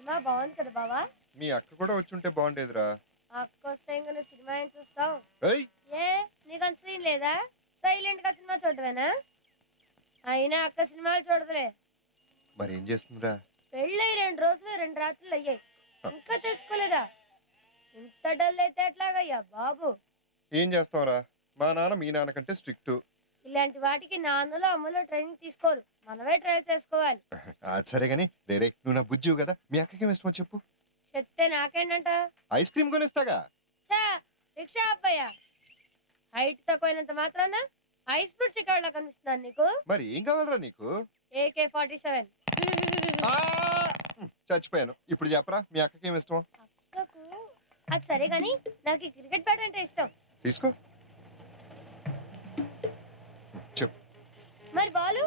Cinema బాగుంది కదా బావా. మీ అక్క కూడా వచ్చుంటే బాగుండేదిరా. అక్క వస్తే ఇంక నువ్వు సినిమా ఏం చూస్తావు? ఏయ్ ఏ నీకు అంత సీన్ లేదా? సైలెంట్ గా సినిమా చూడవేనా? అయినా అక్క సినిమాలు చూడదులే. మరేం చేస్తుందిరా? పెళ్ళై 2 రోజులు 2 రాత్రులు అయ్యాయి, హ, ఇంకా తెచ్చుకోలేదా? ఇంత డల్ అయితే ఎట్లాగయ్యా బాబు? ఏం చేస్తావురా? మా నాన్న మీ నాన్న కంటే స్ట్రిక్ట్. ఇలాంటి వాటికి నాన్నలో అమ్మలో ట్రైనింగ్ తీసుకోరు, మనమే ట్రై చేసుకోవాలి. సరే గాని రేరే నువ్వు నా బుజ్జివు కదా, మీ అక్కకి ఏమి ఇష్టమో చెప్పు. చెప్తే నాకేంటంట? Ice cream కొనిస్తాగా. చా, రిక్షా అబ్బాయా? హైట్ తక్కువైనంత మాత్రాన ఐస్ ఫ్రూట్ చిక్కళ్ళ కనిపిస్తున్నాను నీకు? మరి ఏం కావాలరా నీకు? AK-47. ఆ! చచ్చిపోయాను. ఇప్పుడు చెప్పరా మీ అక్కకి ఏమి ఇష్టం? అక్కకు అది సరే గాని నాకు ఈ క్రికెట్ బ్యాట్ అంటే ఇష్టం. తీసుకో. చెప్పు. మరి బాలు?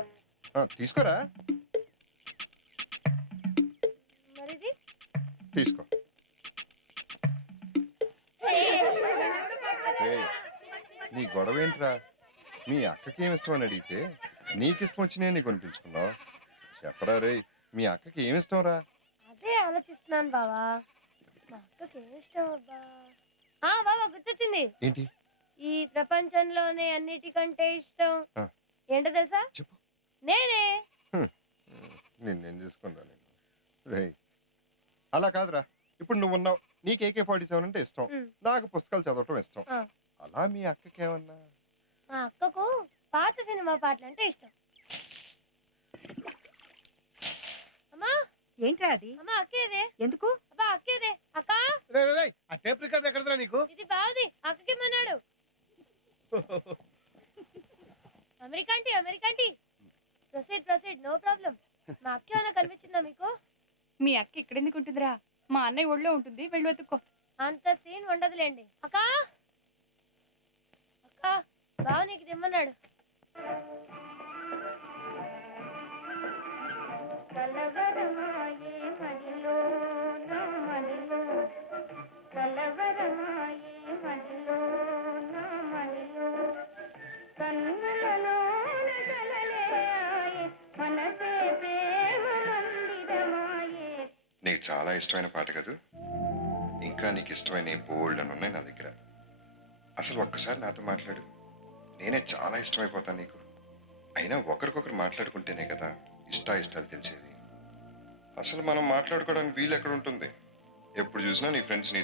తీసుకోరా. మరిది? తీసుకో. ఏయ్, నీ గొడవ ఏంట్రా? మీ అక్కకి ఏమి ఇష్టం అని అడిగితే నీకు ఇష్టం వచ్చినా నీకు కొనిపించుకున్నావు. చెప్పరా రే, మీ అక్కకి ఏమి ఇష్టం రా? అదే ఆలోచిస్తున్నాను బావా. మా అక్కకి ఏమి ఇష్టం అబ్బా? బావా గుర్తొచ్చింది. ఏంటి? ఈ ప్రపంచంలోనే అన్నిటికంటే ఇష్టం ఆ, ఏంటో తెలుసా? చెప్పు. నేనే. హ్మ్. నిన్నేం చేసుకున్నా నేను. రే, అలా కాదురా. ఇప్పుడు నువ్వు ఉన్నావు, నీకు AK-47 అంటే ఇష్టం, ఉమ్, నాకు పుస్తకాలు చదవటం ఇష్టం. ఆ. అలా మీ అక్కకి ఏమన్నా? మా అక్కకు పాత సినిమా పాటలు అంటే ఇష్టం. అమ్మా, ఏంట్రా అది? అమ్మా అక్కేదే? ఎందుకు? అబ్బా అక్కేదే? అక్క, ఆ టేప్ రికార్డ్ ఎక్కడరా నీకు? ఇది బావుది, అక్కకి మన్నాడు. అమెరికంటి అమెరికంటి. Proceed proceed, no problem. మా అక్క ఏమైనా కనిపించిందా మీకు? మీ అక్క ఇక్కడెందుకు ఉంటుందిరా? మా అన్నయ్య ఒళ్ళో ఉంటుంది, వెళ్ళి వెతుక్కో. అంత సీన్ ఉండదులేండి. అక్క, అక్క, బావ నీకు దిమ్మన్నాడు. కలవరమాయే మదిలో నా మదిలో, కలవరమాయే మదిలో నా మదిలో, కన్నులలోన కలలే ఆయే, మనసే ప్రేమ మందిరమాయే. నీకు చాలా ఇష్టమైన పాట కదా. ఇంకా నీకు ఇష్టమైన బోల్డ్ అని ఉన్నాయి నా దగ్గర. అసలు ఒక్కసారి నాతో మాట్లాడు, నేనే చాలా ఇష్టమైపోతాను నీకు. అయినా ఒకరికొకరు మాట్లాడుకుంటేనే కదా ఇష్టాలు తెలిసేది. అసలు మనం మాట్లాడుకోవడానికి వీలు ఎక్కడ ఉంటుంది? ఎప్పుడు చూసినా నీ ఫ్రెండ్స్ నీ